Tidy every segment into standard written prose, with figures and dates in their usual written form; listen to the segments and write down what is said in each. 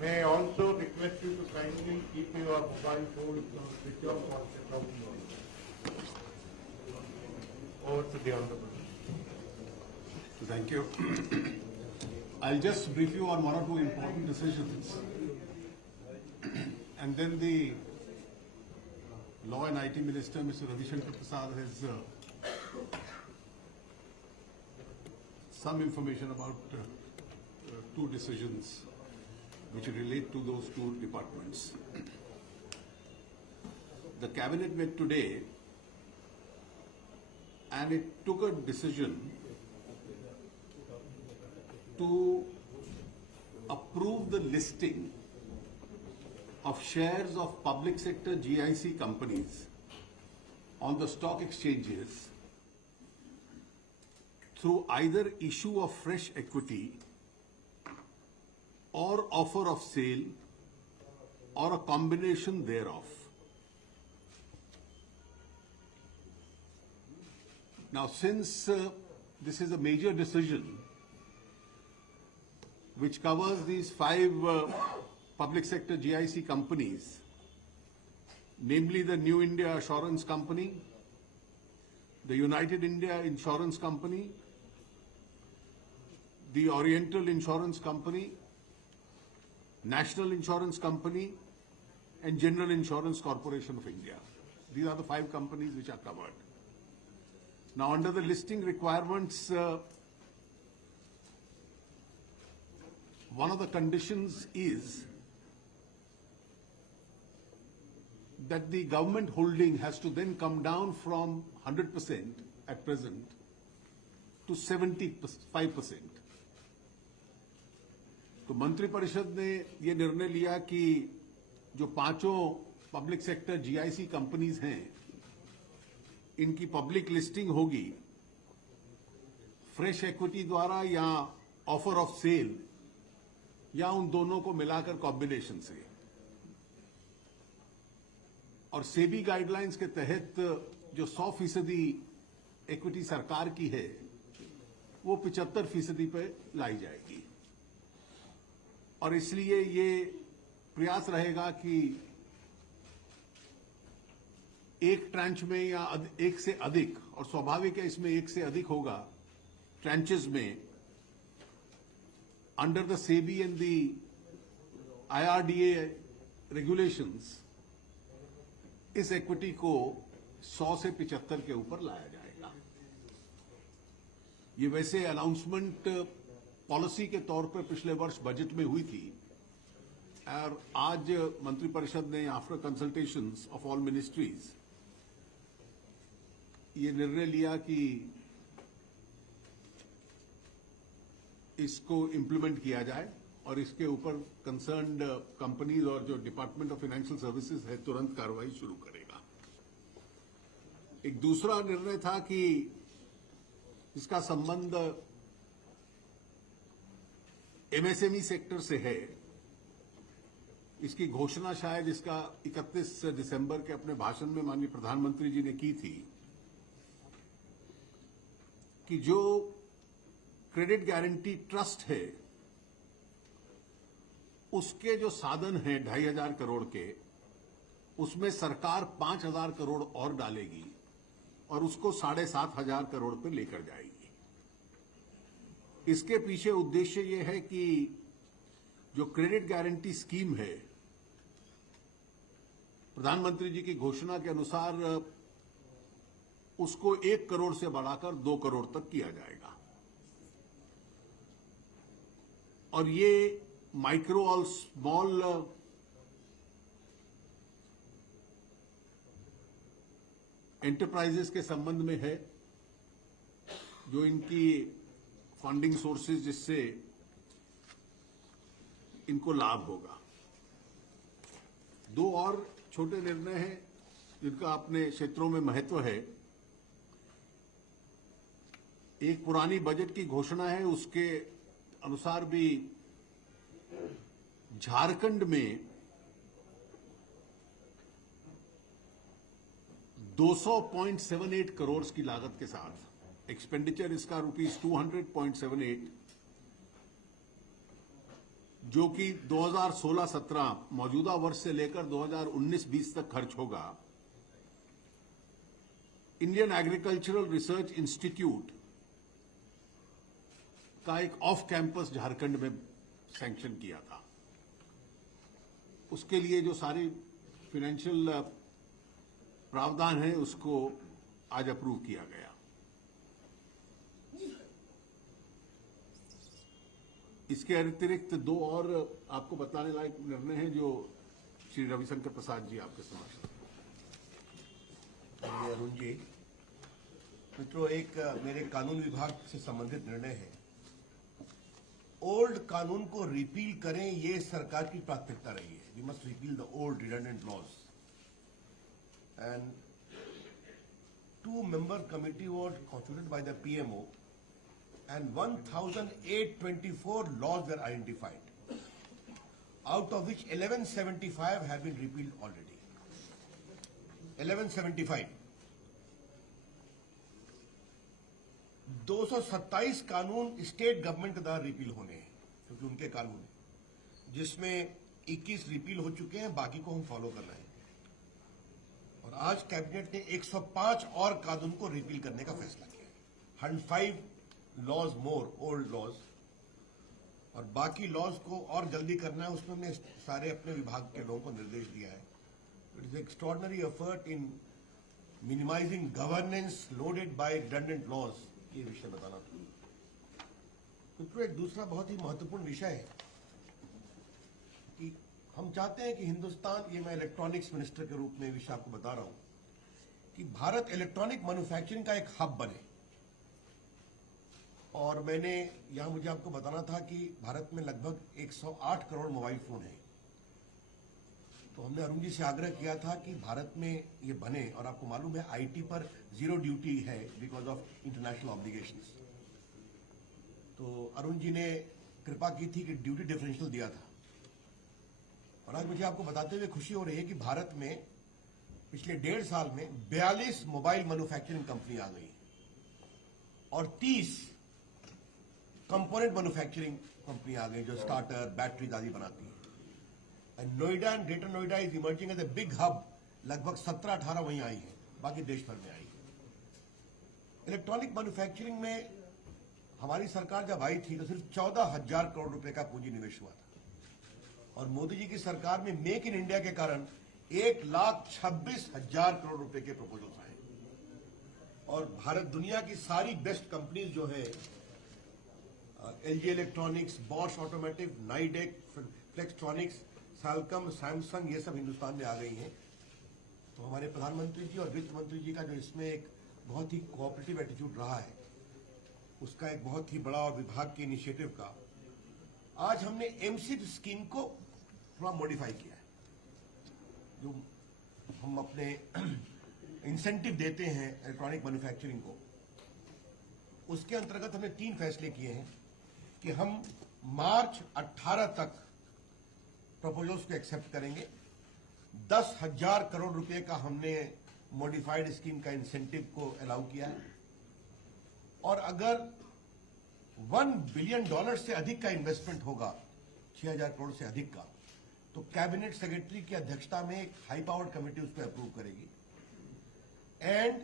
May I also request you to kindly keep your mobile phones switch off while talking. Over to the Honorable. Thank you. I'll just brief you on one or two important decisions, and then the Law and IT Minister, Mr. Ravi Shankar Prasad, has some information about two decisions which relate to those two departments. The Cabinet met today and it took a decision to approve the listing of shares of public sector GIC companies on the stock exchanges through either issue of fresh equity or offer of sale or a combination thereof. Now, since this is a major decision which covers these 5 public sector GIC companies, namely the New India Assurance Company, the United India Insurance Company, the Oriental Insurance Company, National Insurance Company, and General Insurance Corporation of India. These are the 5 companies which are covered. Now, under the listing requirements, one of the conditions is that the government holding has to then come down from 100% at present to 75%. तो मंत्री परिषद ने ये निर्णय लिया कि जो 5 public sector GIC companies हैं, इनकी पब्लिक लिस्टिंग होगी फ्रेश इक्विटी द्वारा या ऑफर ऑफ सेल या उन दोनों को मिलाकर कॉम्बिनेशन से। और सेबी गाइडलाइंस के तहत जो 100% इक्विटी सरकार की है वो 75% पे लाई जाएगी। और इसलिए ये प्रयास रहेगा कि एक ट्रांच में या एक से अधिक, और स्वाभाविक है इसमें एक से अधिक होगा ट्रांचेस में, under the SEBI and the IRDA regulations इस इक्विटी को 100 से 75 के ऊपर लाया जाएगा। ये वैसे अनाउंसमेंट पॉलिसी के तौर पर पिछले वर्ष बजट में हुई थी और आज मंत्रिपरिषद ने after consultations of all ministries ये निर्णय लिया कि इसको इम्प्लीमेंट किया जाए और इसके ऊपर कंसर्न्ड कंपनीज और जो डिपार्टमेंट ऑफ फाइनेंशियल सर्विसेज है तुरंत कार्रवाई शुरू करेगा। एक दूसरा निर्णय था कि इसका संबंध एमएसएमई सेक्टर से है। इसकी घोषणा शायद इसका 31 दिसंबर के अपने भाषण में माननीय प्रधानमंत्री जी ने की थी कि जो क्रेडिट गारंटी ट्रस्ट है उसके जो साधन हैं 2500 करोड़ के, उसमें सरकार 5000 करोड़ और डालेगी और उसको 7500 करोड़ पे लेकर जाएगी। इसके पीछे उद्देश्य ये है कि जो क्रेडिट गारंटी स्कीम है, प्रधानमंत्री जी की घोषणा के अनुसार उसको 1 करोड़ से बढ़ाकर 2 करोड़ तक किया जाएगा। और ये माइक्रो और स्मॉल एंटरप्राइजेस के संबंध में है, जो इनकी फंडिंग सोर्सेज जिससे इनको लाभ होगा। 2 और छोटे निर्णय हैं जिनका अपने क्षेत्रों में महत्व है। एक पुरानी बजट की घोषणा है, उसके अनुसार भी झारखंड में 200.78 करोड़ की लागत के साथ एक्सपेंडिचर इसका ₹200.78 जो कि 2016-17 मौजूदा वर्ष से लेकर 2019-20 तक खर्च होगा, इंडियन एग्रीकल्चरल रिसर्च इंस्टीट्यूट का एक ऑफ कैंपस झारखंड में सैंक्शन किया था। उसके लिए जो सारी फाइनेंशियल प्रावधान है उसको आज अप्रूव किया गया। इसके अतिरिक्त दो और आपको बताने लायक निर्णय हैं जो श्री रविशंकर प्रसाद जी आपके समक्ष। अरुण जी, मित्रों, एक मेरे कानून विभाग से संबंधित निर्णय है। ओल्ड कानून को रिपील करें, ये सरकार की प्राथमिकता रही है। We must repeal the old redundant laws and 2-member committee was constituted by the PMO and 1,824 laws were identified, out of which 1175 have been repealed already. 1175. 227 कानून स्टेट गवर्नमेंट के द्वारा रिपील होने हैं, क्योंकि उनके कानून हैं, जिसमें 21 रिपील हो चुके हैं, बाकी को हम फॉलो कर रहे हैं। और आज कैबिनेट ने 105 और कानून को रिपील करने का फैसला किया है। 105 लॉज मोर ओल्ड लॉज, और बाकी लॉज को और जल्दी करना है। उसमें हमने सारे अपने विभाग के लोगों को निर्देश दिया है। It is extraordinary effort in minimising governance loaded by redundant laws, ये विषय बताना था। तो एक दूसरा बहुत ही महत्वपूर्ण विषय है कि हम चाहते हैं कि हिंदुस्तान, ये मैं इलेक्ट्रॉनिक्स मिनिस्टर के रूप में विषय आपको बता रहा हूं, कि भारत इलेक्ट्रॉनिक मैन्युफैक्चरिंग का एक हब बने। और मैंने यहां मुझे आपको बताना था कि भारत में लगभग 108 करोड़ मोबाइल फोन है। तो हमने अरुण जी से आग्रह किया था कि भारत में ये बने, और आपको मालूम है आईटी पर 0 ड्यूटी है बिकॉज ऑफ इंटरनेशनल ऑब्लिगेशंस। तो अरुण जी ने कृपा की थी कि ड्यूटी डिफरेंशियल दिया था। और आज मुझे आपको बताते हुए खुशी हो रही है कि भारत में पिछले 1.5 साल में 42 मोबाइल मैन्युफैक्चरिंग कंपनी आ गई और 30 कंपोनेंट मैन्युफैक्चरिंग कंपनी आ गई जो स्टार्टर, बैटरीज आदि बनाती है। And Noida and greater Noida is emerging as a big hub. लगभग 17-18 वहीं आई है, बाकी देश भर में आई है। इलेक्ट्रॉनिक मैन्युफैक्चरिंग में हमारी सरकार जब आई थी तो सिर्फ 14,000 करोड़ रुपए का पूंजी निवेश हुआ था, और मोदी जी की सरकार में मेक इन इंडिया के कारण 1,26,000 करोड़ रुपए के प्रपोजल्स आए। और भारत दुनिया की सारी बेस्ट कंपनीज जो है, LG electronics, Bosch automotive, Nidec, Flextronics, Salcomp, Samsung, ये सब हिंदुस्तान में आ गई हैं। तो हमारे प्रधानमंत्री जी और वित्त मंत्री जी का जो इसमें एक बहुत ही कोऑपरेटिव एटीट्यूड रहा है, उसका एक बहुत ही बड़ा, और विभाग के इनिशिएटिव का, आज हमने एमसीड स्कीम को थोड़ा मॉडिफाई किया है। जो हम अपने इंसेंटिव देते हैं इलेक्ट्रॉनिक मैन्युफैक्चरिंग को, उसके अंतर्गत हमने 3 फैसले किए हैं कि हम मार्च 18 तक प्रपोजल्स को एक्सेप्ट करेंगे। 10,000 करोड़ रुपए का हमने मॉडिफाइड स्कीम का इंसेंटिव को अलाउ किया है। और अगर $1 बिलियन से अधिक का इन्वेस्टमेंट होगा, 6,000 करोड़ से अधिक का, तो कैबिनेट सेक्रेटरी की अध्यक्षता में एक हाई पावर्ड कमेटी उसको अप्रूव करेगी। And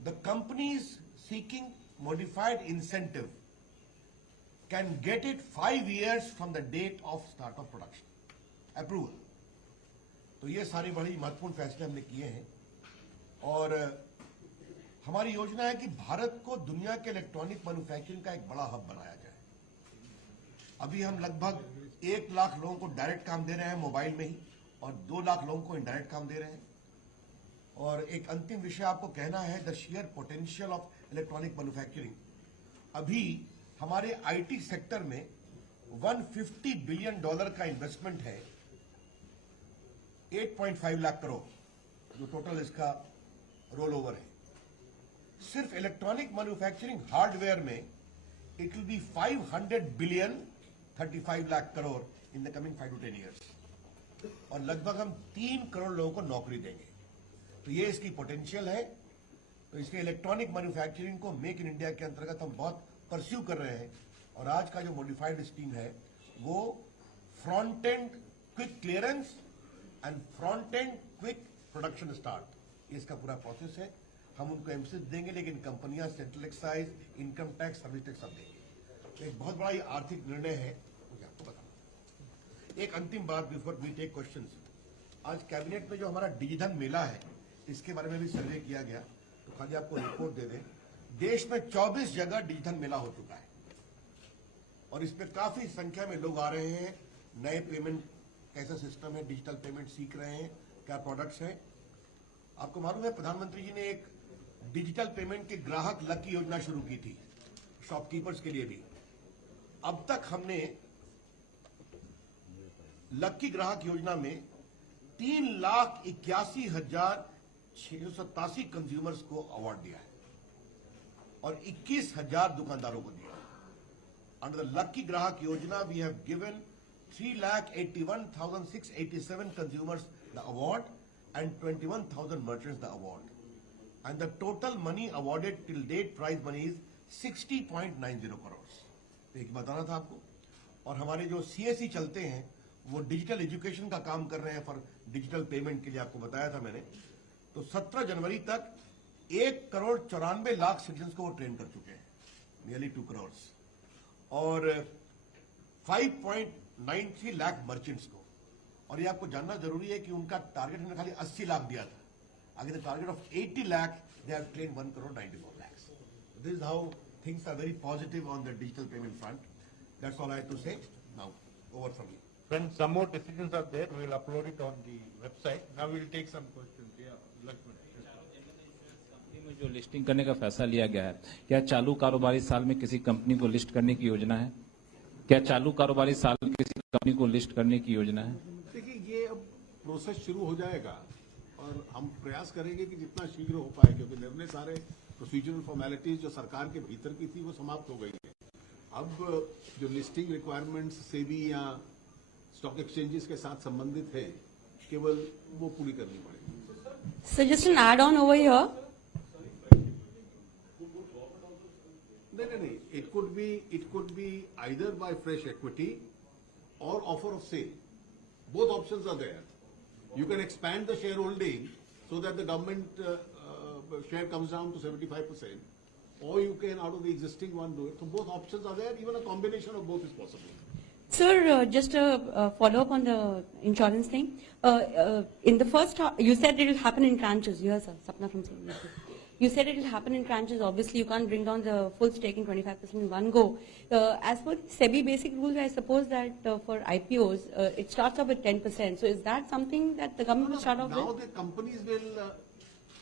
the companies seeking modified incentive can get it 5 years from the date of start of production approval. तो ये सारी बड़ी महत्वपूर्ण फैसले हमने किए हैं। और हमारी योजना है कि भारत को दुनिया के इलेक्ट्रॉनिक मैन्युफैक्चरिंग का एक बड़ा हब बनाया जाए। अभी हम लगभग 1 लाख लोगों को डायरेक्ट काम दे रहे हैं मोबाइल में ही, और 2 लाख लोगों को इनडायरेक्ट काम दे रहे हैं। और एक अंतिम विषय आपको कहना है, the share potential of electronic manufacturing. अभी हमारे आईटी सेक्टर में $150 बिलियन का इन्वेस्टमेंट है, 8.5 लाख करोड़ जो टोटल इसका रोल ओवर है। सिर्फ इलेक्ट्रॉनिक मैन्युफैक्चरिंग हार्डवेयर में it will be 500 billion 35 lakh crore in the coming 5 to 10 years, और लगभग हम 3 करोड़ लोगों को नौकरी देंगे। तो ये इसकी पोटेंशियल है। तो इसके इलेक्ट्रॉनिक मैन्युफैक्चरिंग को मेक इन इंडिया के अंतर्गत हम बहुत परस्यू कर रहे हैं। और आज का जो मॉडिफाइड स्कीम है वो front end quick clearance and front end quick production start, ये इसका पूरा प्रोसेस है। हम उनको एम्फेसिस देंगे, लेकिन कंपनियां central excise, income tax, service tax सब देंगे। तो एक बहुत बड़ा ये आर्थिक निर्णय है, मुझे आपको बताना। एक अंतिम बात बिफोर वी टेक क्वेश्चंस, आज कैबिनेट में जो हमारा डिजिधन मेला है, इसके बारे में भी सर्वे किया गया, तो खाली आपको रिपोर्ट दे दें। देश में 24 जगह डिजिधन मेला हो चुका है और इसमें काफी संख्या में लोग आ रहे हैं, नए पेमेंट कैसा सिस्टम है, डिजिटल पेमेंट सीख रहे हैं, क्या प्रोडक्ट्स हैं। आपको मालूम है प्रधानमंत्री जी ने एक डिजिटल पेमेंट की ग्राहक लकी योजना शुरू की थी, शॉपकीपर्स के लिए भी। अब तक हमने लकी ग्राहक योजना में 3,81,687 कंज्यूमर्स को अवार्ड दिया है और 21,000 दुकानदारों को दिया है। अंडर द लकी ग्राहक योजना we have given 3,81,687 consumers the award and 21,000 merchants the award. And the total money awarded till date prize money is 60.90 crores. एक बताना था आपको। और हमारे जो CSE चलते हैं वो डिजिटल एजुकेशन का काम कर रहे हैं फॉर डिजिटल पेमेंट के लिए, आपको बताया था मैंने। तो 17 जनवरी तक 1,94,00,000 सिटीजन्स को वो ट्रेन कर चुके हैं, नियरली 2 करोड़, और 5.93 लाख मर्चेंट्स को। और ये आपको जानना जरूरी है कि उनका टारगेट हमने खाली 80 लाख दिया था, आगे the target of 80 lakh they have train 1,94,00,000। This is how things are very positive on the digital payment front. That's all I have to say now. Over from you. When some more decisions are there, we will upload it on the website. Now we will take some questions. Yeah, Lakshman. Company में जो listing करने का फैसला लिया गया है, क्या चालू कारोबारी साल में किसी कंपनी को लिस्ट करने की योजना है? क्या चालू कारोबारी साल में किसी कंपनी को लिस्ट करने की योजना है? देखिए, ये अब प्रोसेस शुरू हो जाएगा और हम प्रयास करेंगे कि जितना शीघ्र हो पाए, क्योंकि निर्णय सारे प्रोसीजरल फॉर्मेलिटीज जो सरकार के भीतर की थी वो समाप्त हो गई है। अब जो लिस्टिंग रिक्वायरमेंट्स सेबी या स्टॉक एक्सचेंजेस के साथ संबंधित है, केवल वो पूरी करनी पड़ेगी। So just an add-on over here. नहीं, it could be either by fresh equity or offer of sale. Both options are there. You can expand the shareholding so that the government share comes down to 75%, or you can out of the existing one do it. So both options are there. Even a combination of both is possible. Sir, just a follow-up on the insurance thing. In the first, you said it will happen in tranches. Yes, sir. Sapna from CNBC. You said it will happen in tranches. Obviously, you can't bring down the full stake in 25% in one go. As per SEBI basic rules, I suppose that for IPOs, it starts off at 10%. So is that something that the government will start off Now with? the companies will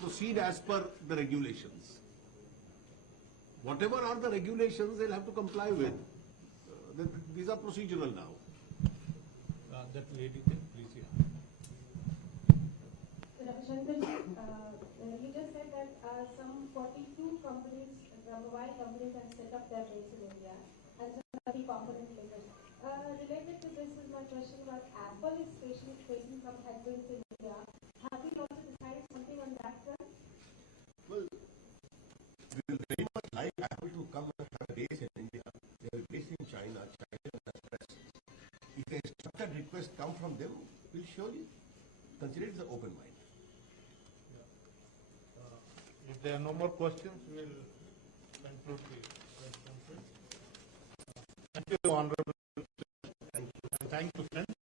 proceed as per the regulations. Whatever are the regulations, they'll have to comply with. These are procedural now. That lady can please, yeah. Ravishankar ji, you just said that some 42 companies, mobile companies have set up their base in India and some 30 component makers. Related to this is my question about Apple is facing some headwinds in India. Have you also decided something on that front? Well, we will very much like Apple to come and have a base in India. They are based in China. China is the best. If a structured request come from them, we'll surely consider it as an open mind. If there are no more questions, we will conclude the press conference. Thank you, Honorable. Thank you. And thank you, friends.